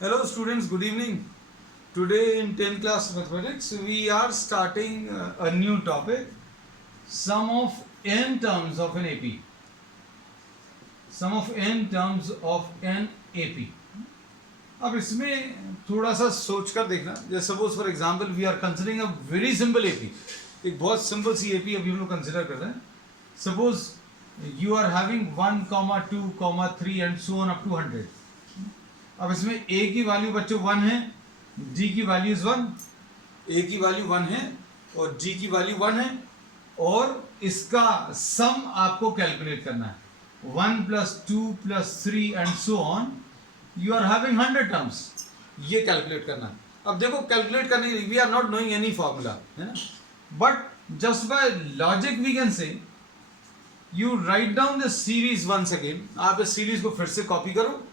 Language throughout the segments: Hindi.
Hello students, good evening. Today in 10th class mathematics we are starting a new topic, sum of n terms of an AP. Sum of n terms of an AP. अब इसमें थोड़ा सा सोच कर देखना, जैसे suppose for example we are considering a very simple AP, एक बहुत सिंपल सी एपी अभी हम लोग कंसिडर कर रहे हैं. Suppose you are having 1, 2, 3 and so on up to 100. अब इसमें a की वैल्यू बच्चों 1 है, d की वैल्यू 1, a की वैल्यू 1 है और g की वैल्यू 1 है, और इसका सम आपको कैलकुलेट करना है. 1 + 2 + 3 and so on, you are having 100 terms. ये कैलकुलेट करना है. अब देखो कैलकुलेट करने के लिए we are not knowing any formula, है ना, but just by logic we can say you write down the series once again. आप इस सीरीज को फिर से कॉपी करो,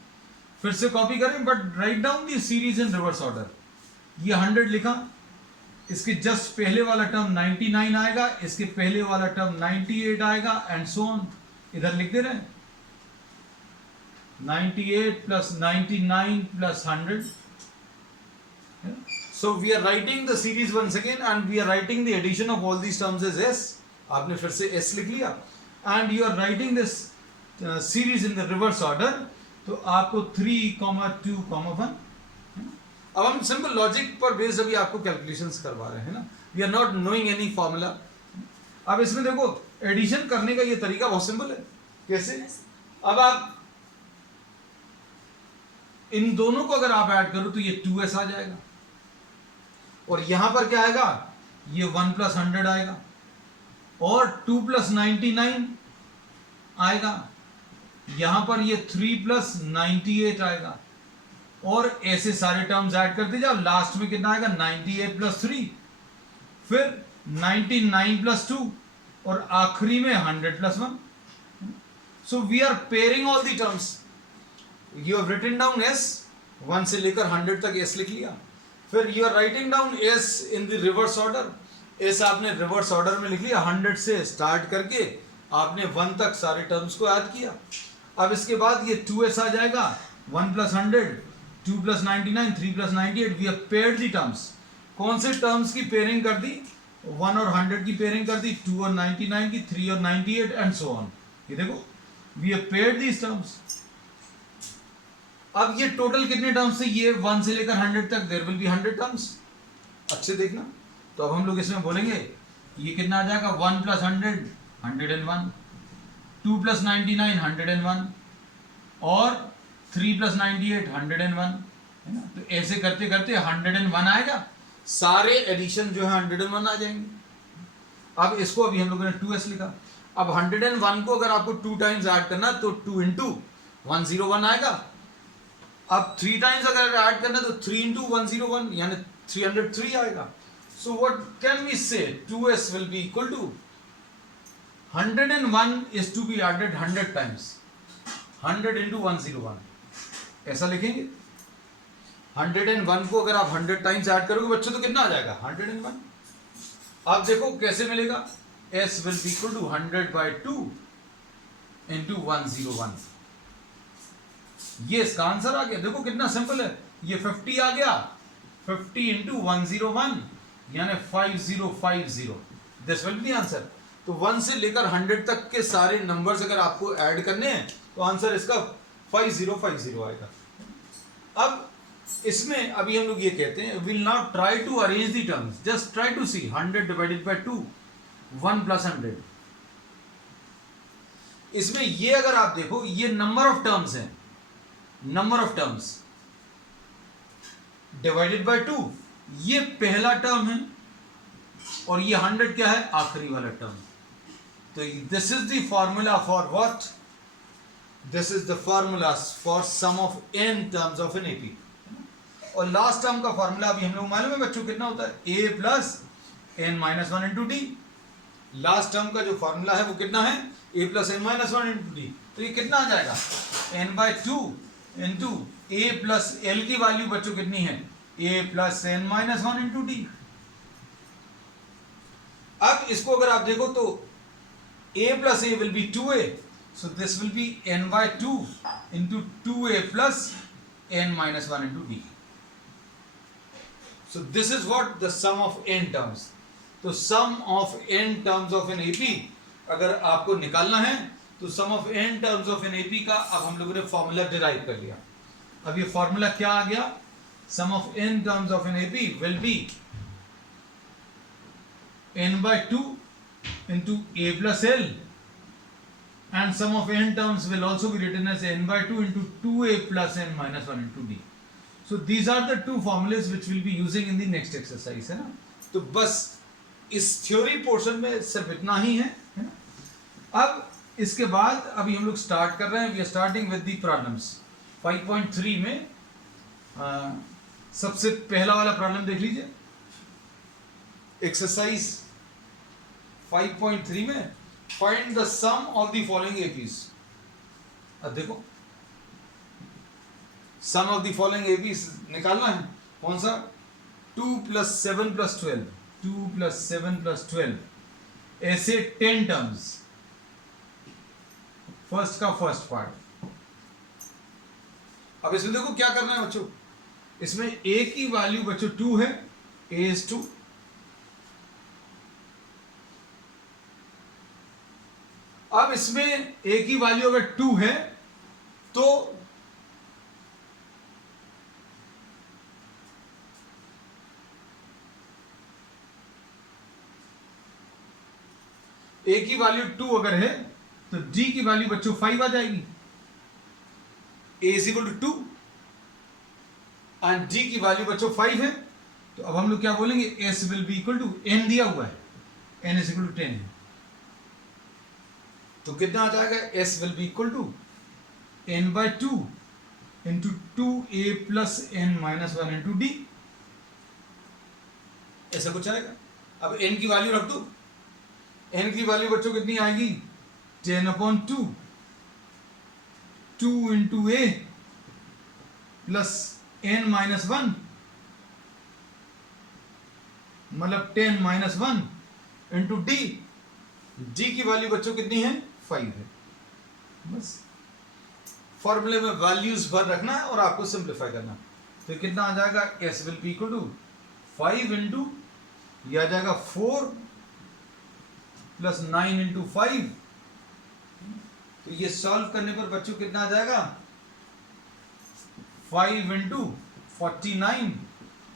फिर से कॉपी करें, but write down the series in reverse order. ये 100 लिखा, इसके जस्ट पहले वाला टर्म 99 आएगा, इसके पहले वाला टर्म 98 आएगा एंड सो ऑन. इधर लिखते रहे 98 + 99 + 100. So we are writing the series once again and we are writing the addition of all these terms as s. आपने फिर से s लिख लिया and you are writing this series in the reverse order. तो आपको 3, 2, 1. अब हम सिंपल लॉजिक पर बेस्ड अभी आपको कैलकुलेशंस करवा रहे हैं ना, we are not knowing any formula. अब इसमें देखो एडिशन करने का ये तरीका बहुत सिंपल है. कैसे? अब आप इन दोनों को अगर आप ऐड करो तो ये 2s आ जाएगा, और यहां पर क्या आएगा, ये 1 + 100 आएगा, और 2 + 99 आएगा, यहां पर ये 3 + 98 आएगा, और ऐसे सारे टर्म्स ऐड करते जाओ. लास्ट में कितना आएगा, 98 + 3, फिर 99 + 2, और आखिरी में 100 + 1. So we are pairing all the terms. You have written down s, 1 से लेकर 100 तक s लिख लिया. फिर you are writing down s in the reverse order. s आपने रिवर्स ऑर्डर में लिख लिया, 100 से स्टार्ट करके आपने 1 तक सारे टर्म्स को ऐड किया. अब इसके बाद ये 2s आ जाएगा, 1 + 100, 2 + 99, 3 + 98. We have paired the terms. कौन से टर्म्स की पेयरिंग कर दी, 1 और 100 की पेयरिंग कर दी, 2 और 99 की, 3 और 98 एंड सो ऑन. ये देखो we have paired these terms. अब ये टोटल कितने टर्म्स थे, ये 1 से लेकर 100 तक, देयर विल बी 100 टर्म्स. अच्छे देखना. तो अब हम लोग इसमें बोलेंगे ये कितना आ जाएगा, 1 + 100, 101, 2 + 99, 101, और 3 + 98, 101, है ना. तो ऐसे करते करते 101 आएगा, सारे एडिशन जो है 101 आ जाएंगे. अब इसको अभी हम लोगों ने 2s लिखा. अब 101 को अगर आपको 2 टाइम्स ऐड करना तो 2 × 101 आएगा. अब 3 टाइम्स अगर ऐड करना तो 3 × 101 यानी 303 आएगा. So what can we say, 2s will be equal to 101 is to be added 100 times, 100 × 101. ऐसा लिखेंगे. 101 को अगर आप 100 टाइम्स ऐड करोगे बच्चों तो कितना आ जाएगा, 101. आप देखो कैसे मिलेगा, s will be equal to 100/2 into 101. ये इसका आंसर आ गया. देखो कितना सिंपल है. ये 50 आ गया, 50 × 101 यानी 5050. This will be answer. तो 1 से लेकर 100 तक के सारे नंबर्स अगर आपको ऐड करने हैं तो आंसर इसका 5050 आएगा. अब इसमें अभी हम लोग ये कहते हैं, will now try to arrange the terms. Just try to see 100/2, 1 + 100. इसमें ये अगर आप देखो, ये नंबर ऑफ टर्म्स हैं, नंबर ऑफ टर्म्स /2, ये पहला टर्म है, और ये 100 क्या है, आखिरी वाला टर्म. तो this is the formula for what, this is the formula for sum of n terms of an AP. और लास्ट टर्म का फॉर्मूला अभी हम लोग मालूम है बच्चों कितना होता है, a + n - 1 × d. Last term का जो फॉर्मूला है वो कितना है, a + n - 1 × d. तो ये कितना आ जाएगा, n/2 × a + l की वैल्यू बच्चों कितनी है, a + n - 1 × d. अब इसको अगर आप देखो तो a + a will be 2a, so this will be n/2 into 2a plus n minus 1 into d. So this is what the sum of n terms. तो sum of n terms of an AP अगर आपको निकालना है तो sum of n terms of an AP का अब हम लोगों ने फॉर्मूला डिराइव कर लिया. अब ये फॉर्मूला क्या आ गया? Sum of n terms of an AP will be n by 2 into a plus l, and sum of n terms will also be written as n by 2 into 2a plus n minus 1 into d. So these are the two formulas which we'll be using in the next exercise, है ना. तो बस इस थ्योरी पोर्शन में सिर्फ इतना ही है ना. अब इसके बाद अभी हम लोग स्टार्ट कर रहे हैं. We are starting with the problems. 5.3 में सबसे पहला वाला प्रॉब्लम देख लीजिए. एक्सरसाइज 5.3 में find the sum of the following APs. अब देखो sum of the following APs निकालना है. कौन सा? 2 + 7 + 12. 2 + 7 + 12. ऐसे 10 टर्म्स. फर्स्ट का फर्स्ट पार्ट. अब इसमें देखो क्या करना है बच्चों. इसमें a की वैल्यू बच्चों 2 है. a is 2. अब इसमें a की वैल्यू अगर 2 है तो a की वैल्यू 2 अगर है तो d की वैल्यू बच्चों 5 आ जाएगी. a is equal to 2 and d की वैल्यू बच्चों 5 है. तो अब हम लोग क्या बोलेंगे? s will be equal to n दिया हुआ है. n इज इक्वल टू 10 है. तो कितना आ जाएगा? s will be equal to n by 2 into 2a plus n minus 1 into d. ऐसा कुछ आएगा. अब n की वैल्यू रख दो. n की वैल्यू बच्चों कितनी आएगी? 10/2 2 into a plus n minus 1 मतलब 10 minus 1 into d. d की वैल्यू बच्चों कितनी है? 5 है. बस फॉर्मूले में वैल्यूज भर रखना है और आपको सिंप्लीफाई करना. तो कितना आ जाएगा? s will be equal to 5 into यह आ जाएगा 4 प्लस 9 इंटू 5. तो ये सॉल्व करने पर बच्चों कितना आ जाएगा? 5 इंटू 49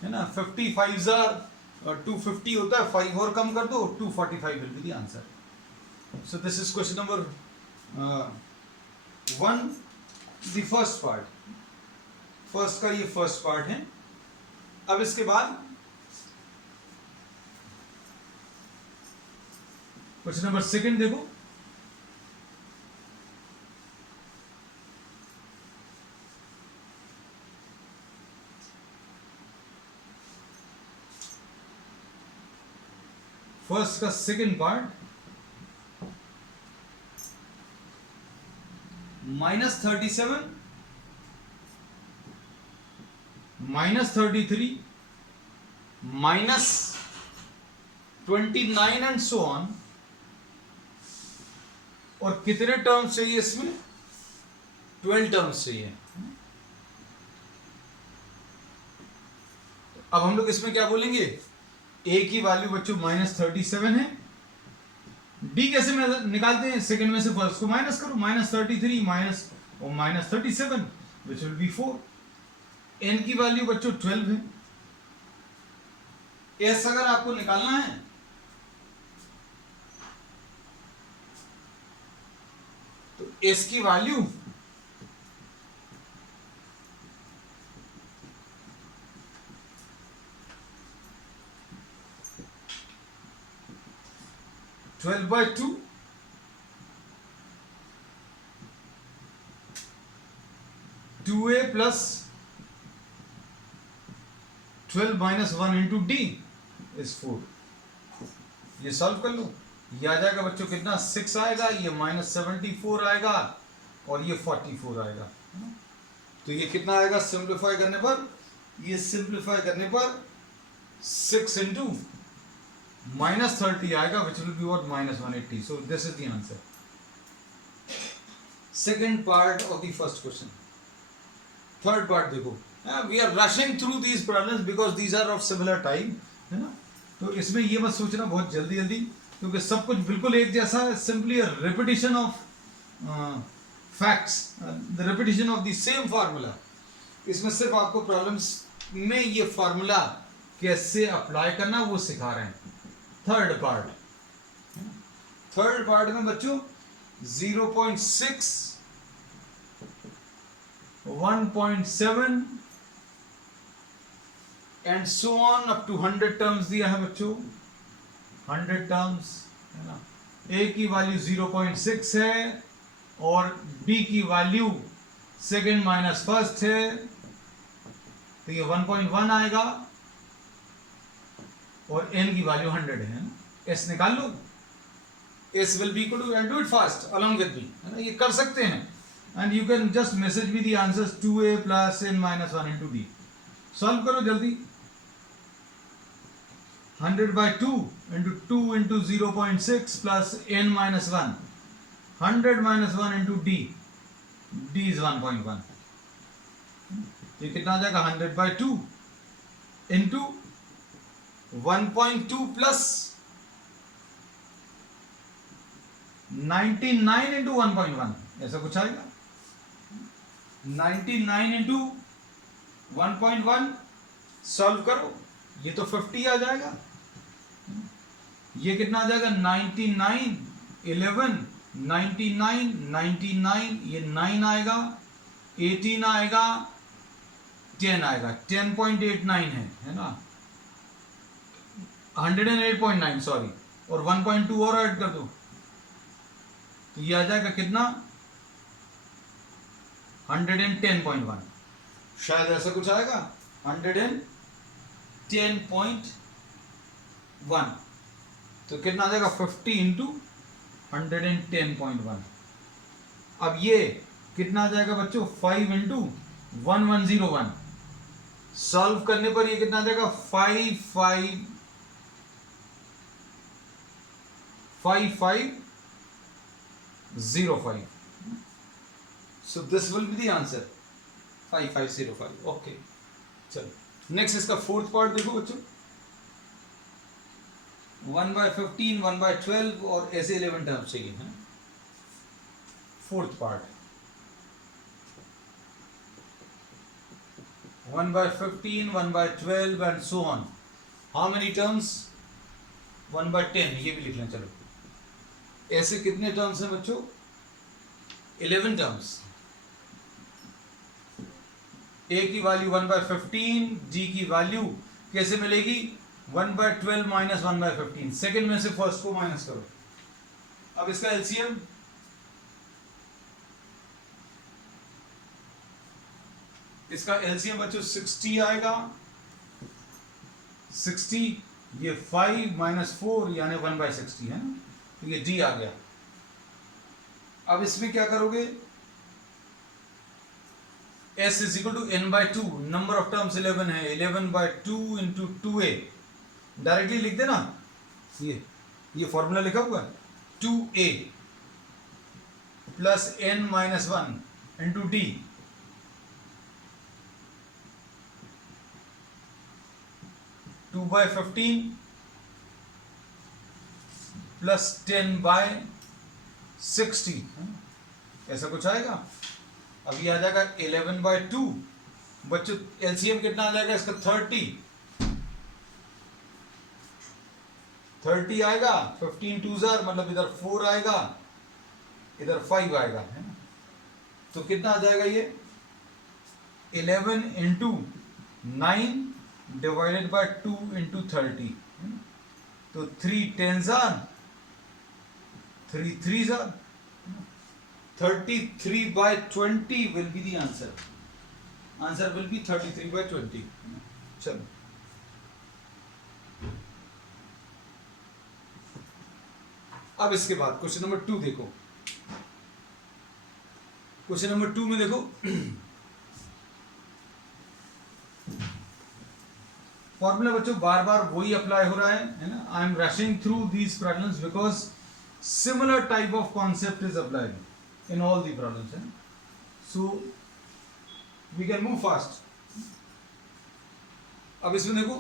है ना. 55 250 होता है. 5 और कम कर दो. 245 will be the answer. So this is question number 1 the first part. First का ये फर्स्ट पार्ट है. अब इसके बाद क्वेश्चन नंबर सेकंड देखो. फर्स्ट का second part. -37 -33 -29 and so on. और कितने टर्म्स चाहिए इसमें? 12 टर्म्स चाहिए. अब हम लोग इसमें क्या बोलेंगे? a की वैल्यू बच्चों -37 है. d कैसे निकालते हैं? सेकंड में से फर्स्ट को माइनस करो. -33 -37 विच विल बी 4. n की वैल्यू बच्चों 12 है. s अगर आपको निकालना है तो s की value twelve by 2 2a plus 12 minus 1 into D is 4. ये सॉल्व कर लो. ये आ जाएगा बच्चों कितना? 6 आएगा. ये -74 आएगा और ये 44 आएगा. तो ये कितना आएगा सिंप्लीफाई करने पर? ये सिंप्लीफाई करने पर 6 इंटू -30 आएगा which will be what? -180. So this is the answer. Second part of the first question. Third part देखो, we are rushing through these problems because these are of similar type, है ना। तो इसमें ये मत सोचना बहुत जल्दी जल्दी, क्योंकि सब कुछ बिल्कुल एक जैसा है, simply repetition of facts, the repetition of the same formula. इसमें सिर्फ आपको प्रॉब्लम्स में ये फार्मूला कैसे अप्लाई करना वो सिखा रहे हैं। थर्ड पार्ट में बच्चों 0.6, 1.7 and so on up to 100 terms दिया है बच्चों, 100 टर्म्स, है ना। ए की वैल्यू 0.6 है और बी की वैल्यू सेकेंड माइनस फर्स्ट है, तो ये 1.1 आएगा और n की वैल्यू 100 है ना। s निकाल लो, s will be equal to, and do it fast along with me, है ना, ये कर सकते हैं। and you can just message me the answers 2a plus n minus 1 into d। Solve करो जल्दी। 100 by 2 into 2 into 0.6 plus n minus 1, 100 minus 1 into d, d is 1.1। ये कितना आ जाएगा, 100 by 2 into 1.2 plus 99 into 1.1, ऐसा कुछ आएगा। 99 into 1.1 सॉल्व करो, ये तो 50 आ जाएगा। ये कितना आ जाएगा, 99, 11, 99, 99, ये 9 आएगा, 18 आएगा, 10 आएगा, 10.89 है ना, 108.9 सॉरी, और 1.2 और ऐड कर दो, तो ये आ जाएगा कितना, 110.1, शायद ऐसा कुछ आएगा, 110.1, तो कितना आ जाएगा 50 इंटू 110.1। अब ये कितना आ जाएगा बच्चों, 5 इंटू 1101, सॉल्व करने पर ये कितना आ जाएगा, 5505। So this will be the answer, 5505। Okay, चलो नेक्स्ट इसका फोर्थ पार्ट देखो बच्चों, 1/15, 1/12 और ऐसे 11 टर्म्स चाहिए है। Fourth part 1/15, 1/12 and so on, how many terms, 1/10, ये भी लिख लें। चलो ऐसे कितने टर्म्स हैं बच्चों, 11 टर्म्स। ए की वैल्यू 1/15, जी की वैल्यू कैसे मिलेगी, 1/12 माइनस 1/15, सेकेंड में से फर्स्ट को माइनस करो। अब इसका एलसीएम, इसका एलसीएम बच्चों 60 आएगा, 60, ये 5 माइनस 4 यानी 1/60 है ना, तो ये डी आ गया। अब इसमें क्या करोगे, s is equal to n/2, number of terms 11 है, 11/2 इंटू 2a, डायरेक्टली लिख देना, ये फॉर्मूला लिखा हुआ है, 2a plus n minus 1 into d, two by 15 plus 10/60, ऐसा कुछ आएगा। अब ये आ जाएगा 11/2, बच्चों एलसीएम कितना आ जाएगा इसका, 30 आएगा, 15 2 मतलब इधर 4 आएगा, इधर 5 आएगा, है ना। तो कितना आ जाएगा ये, 11 इंटू 9 डिवाइडेड बाय 2 इंटू 30, तो 3 10 3 3 33/20 will be the answer. Answer will be 33/20. चलो अब इसके बाद क्वेश्चन नंबर 2 देखो। क्वेश्चन नंबर 2 में देखो फॉर्मूला बच्चों बार बार वही अप्लाई हो रहा है ना। I am rushing through these problems because similar type of concept is applied in all the problems, so we can move fast. अब इसमें देखो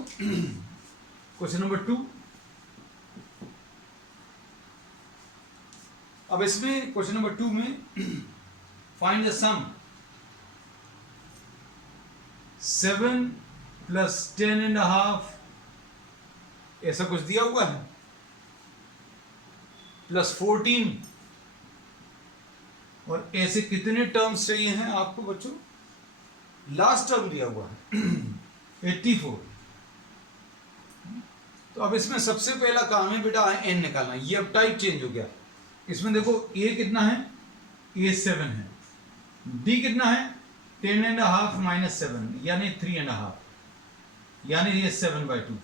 क्वेश्चन नंबर 2। अब इसमें क्वेश्चन नंबर 2 में फाइंड द सम 7 प्लस 10.5 ऐसा कुछ दिया हुआ है, प्लस 14, और ऐसे कितने टर्म्स चाहिए हैं आपको बच्चों? लास्ट टर्म दिया हुआ है 84। तो अब इसमें सबसे पहला काम है बेटा n निकालना। ये अब टाइप चेंज हो गया। इसमें देखो a कितना है, a 7 है, d कितना है 10.5 माइनस 7 यानी 3.5, यानी ये 7/2।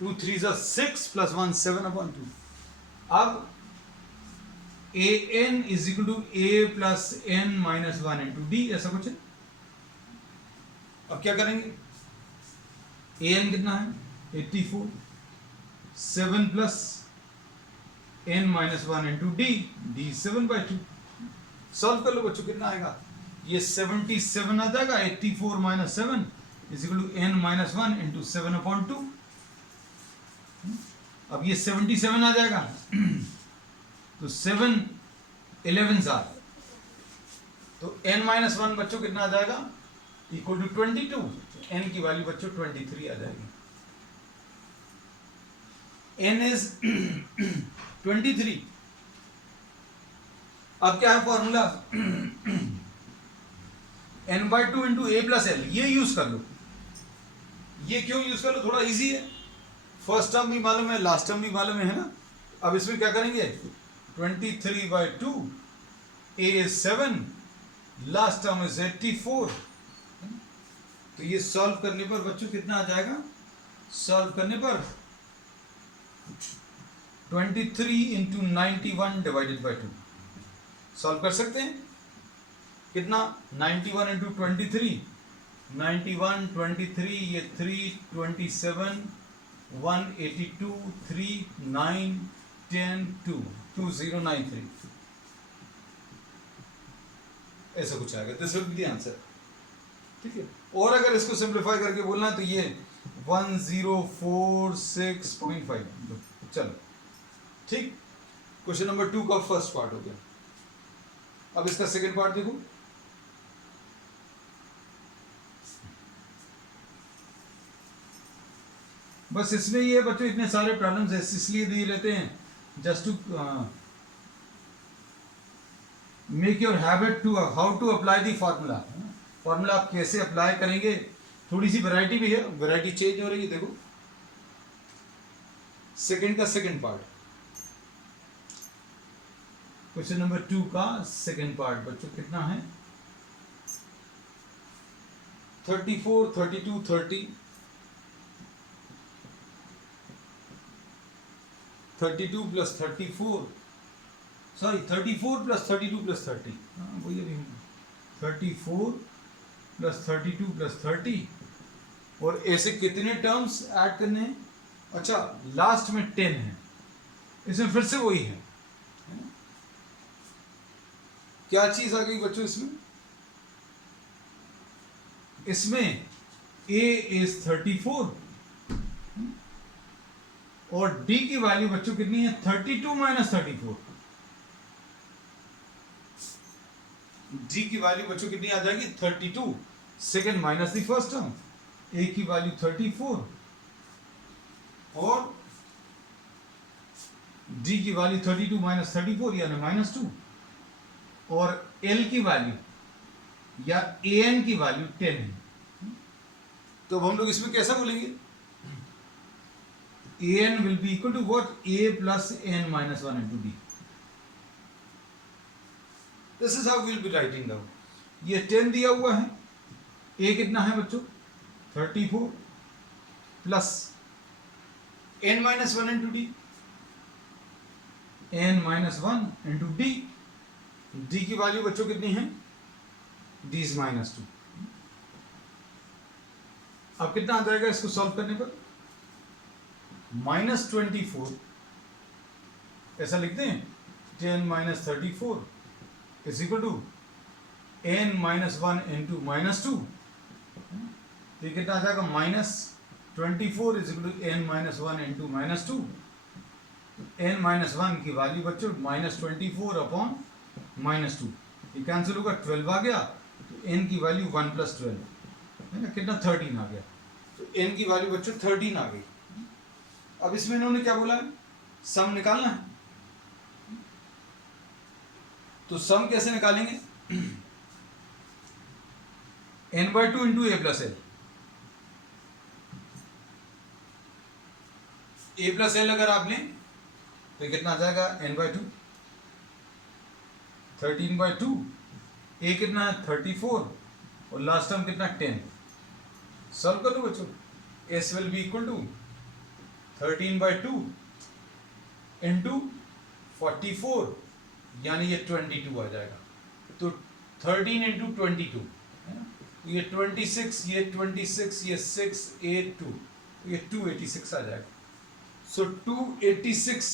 2 3 6 प्लस 1 7/2। अब a n is equal to a plus n minus 1 into d, ऐसा कुछ है। अब क्या करेंगे, a n कितना है 84, 7 plus n minus 1 into D, D 7/2। Solve कर लो बच्चों, कितना आएगा? ये 77 आ जाएगा। 84 minus 7 is equal to n minus 1 into 7/2। अब ये 77 आ जाएगा तो 7 11 आ, तो n माइनस 1 बच्चों कितना आ जाएगा? Equal to 22। n की वैल्यू बच्चों 23 आ जाएगी। n is 23। अब क्या है formula? n/2 into a plus l, ये यूज कर लो। ये क्यों यूज कर लो? थोड़ा इजी है, फर्स्ट टर्म भी मालूम है, लास्ट टर्म भी मालूम है ना। अब इसमें क्या करेंगे, 23/2, a is 7, last term is 84। तो ये सॉल्व करने पर बच्चों कितना आ जाएगा? सॉल्व करने पर 23 इंटू 91 डिवाइडेड बाई 2 सॉल्व कर सकते हैं। कितना? 91 इंटू 23, 91 23, ये 3 27 182 3 9 10 2 2093, ऐसा कुछ आएगा। This will be the answer. ठीक है, और अगर इसको सिंप्लीफाई करके बोलना है तो ये 1046.5। चलो ठीक, क्वेश्चन नंबर 2 का फर्स्ट पार्ट हो गया। अब इसका सेकंड पार्ट देखो। बस इसमें ये बच्चों इतने सारे प्रॉब्लम्स इसलिए दिए रहते हैं just to make your habit to how to apply the formula. Formula आप कैसे अप्लाई करेंगे, थोड़ी सी वैरायटी भी है, वैरायटी चेंज हो रही है। देखो सेकंड का सेकंड पार्ट, क्वेश्चन नंबर 2 का सेकंड पार्ट बच्चों कितना है? 34 32 30 32 प्लस 34, सॉरी 34 प्लस 32 प्लस 30, वही अभी 34 प्लस 32 प्लस 30, और ऐसे कितने टर्म्स ऐड करने हैं? अच्छा, लास्ट में 10 है, इसमें फिर से वही है ना? क्या चीज आ गई बच्चों इसमें? इसमें a इज 34 और d की वैल्यू बच्चों कितनी है? 32 माइनस 34। d की वैल्यू बच्चों कितनी आ जाएगी? 32, second minus the first term, a की वैल्यू 34 और d की वैल्यू 32 माइनस 34 यानी -2, और l की वैल्यू या an की वैल्यू 10 है। तो अब हम लोग इसमें कैसा बोलेंगे? an will be equal to what? a plus n minus 1 into d. This is how we will be writing down. ये 10 दिया हुआ है, a कितना है बच्चों? 34 plus n minus 1 into d, n minus 1 into d, d की वैल्यू बच्चों कितनी है? d is -2। अब कितना आ जाएगा इसको सॉल्व करने पर? -24, ऐसा लिखते हैं, 10 - 34 is equal to n minus one into minus two, तो ये कितना आ जाएगा -24 is equal to n minus one into minus two. n minus one की वैल्यू बच्चों -24 अपॉन -2, ये कैंसिल होगा, 12 आ गया, तो n की वैल्यू 1 + 12 है ना, कितना 13 आ गया, तो n की वैल्यू बच्चों 13 आ गई। अब इसमें इन्होंने क्या बोला है, सम निकालना है, तो सम कैसे निकालेंगे, n/2 into a + l, a + l अगर आप लें तो कितना आ जाएगा, n/2, 13/2, a कितना है 34 और लास्ट टर्म कितना 10, सॉल्व कर दो बच्चों, s will be equal to 13/2 into 44, यानी ये 22 आ जाएगा, तो 13 इंटू 22 है ना, ये 26, ये 26, ये 6, 8, 2, तो ये 286 आ जाएगा, सो 286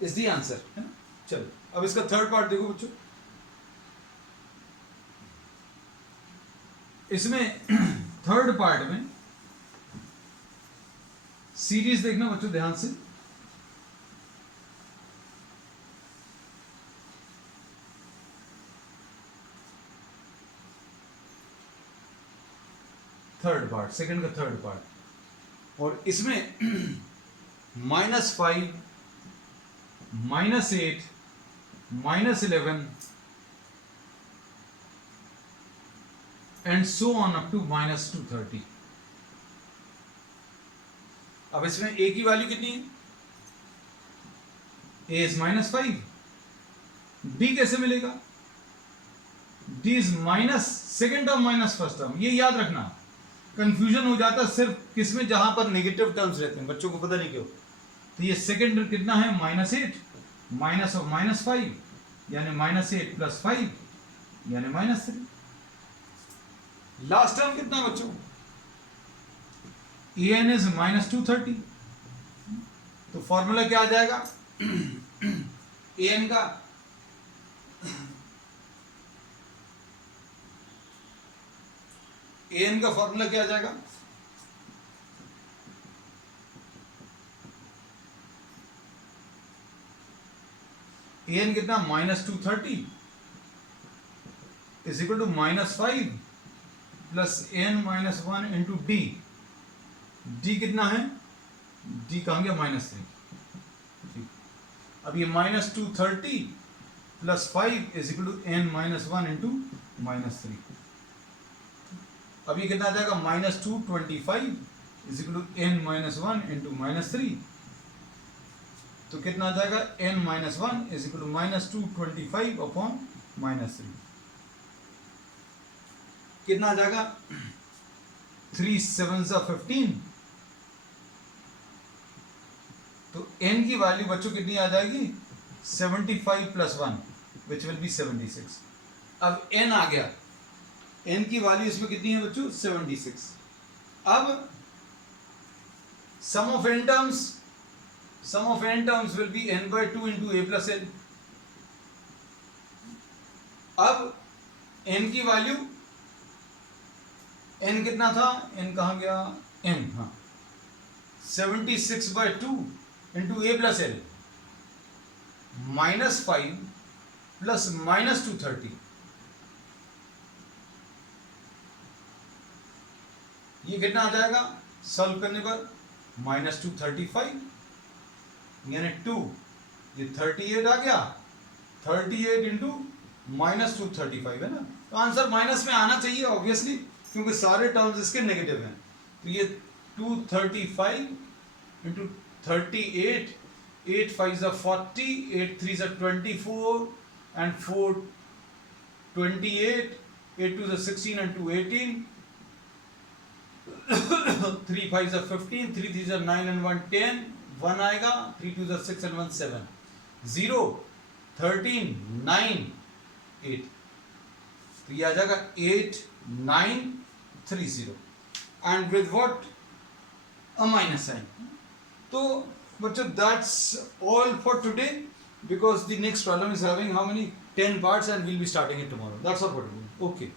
इज द आंसर है ना। चलो अब इसका थर्ड पार्ट देखो बच्चों, इसमें थर्ड पार्ट में सीरीज देखना बच्चों ध्यान से, थर्ड पार्ट, सेकंड का थर्ड पार्ट, और इसमें -5, -8, -11 and so on up to -230। अब इसमें a की वैल्यू कितनी है, a इज -5, d कैसे मिलेगा, d is minus second term minus first term, ये याद रखना, कंफ्यूजन हो जाता है सिर्फ किसमें, जहां पर नेगेटिव टर्म्स रहते हैं, बच्चों को पता नहीं क्यों, तो ये सेकेंड कितना है -8 माइनस ऑफ -5 यानी -8 + 5 यानी -3, लास्ट टर्म कितना बच्चों, an इज -230, तो फॉर्मूला क्या आ जाएगा an का, an का फॉर्मूला क्या आ जाएगा, an कितना -230 is equal to -5 plus n - 1 into d, d कितना है, d कहाँ गया -3, ठीक, अब ये -230 plus 5 is equal to n - 1 into -3, अब ये कितना आ जाएगा -225 is equal to n - 1 into -3, तो कितना आ जाएगा n - 1 is equal to -225 upon -3, कितना आ जाएगा 3 7s 15, तो n की वैल्यू बच्चों कितनी आ जाएगी 75 + 1 विच विल बी 76। अब n आ गया, n की वैल्यू इसमें कितनी है बच्चों 76। अब sum of n terms will be n/2 into a + l। अब n की वैल्यू, n कितना था, n कहाँ गया, n, हाँ 76/2 इंटू a + l, -5 प्लस -230, ये कितना आ जाएगा सॉल्व करने पर -235 यानी 2, ये 38 आ गया, 38 इंटू -235 है ना, तो आंसर माइनस में आना चाहिए ऑब्वियसली, क्योंकि सारे टर्म्स इसके नेगेटिव हैं, तो ये 235 into 38, 8 5s are 40, 8 3s are 24 and 4 28, 8 2s are 16 and 2 18, 3 5s are 15, 3 3s are 9 and 1 10, 1 आएगा, 3 2s are 6 and 1 7, 0 13 9 8, तो ये आ जाएगा 8 9 3 0 and with what, a minus sign। तो बच्चों that's all for today, because the next problem is having how many 10 parts and we'll be starting it tomorrow. That's our particular. Okay.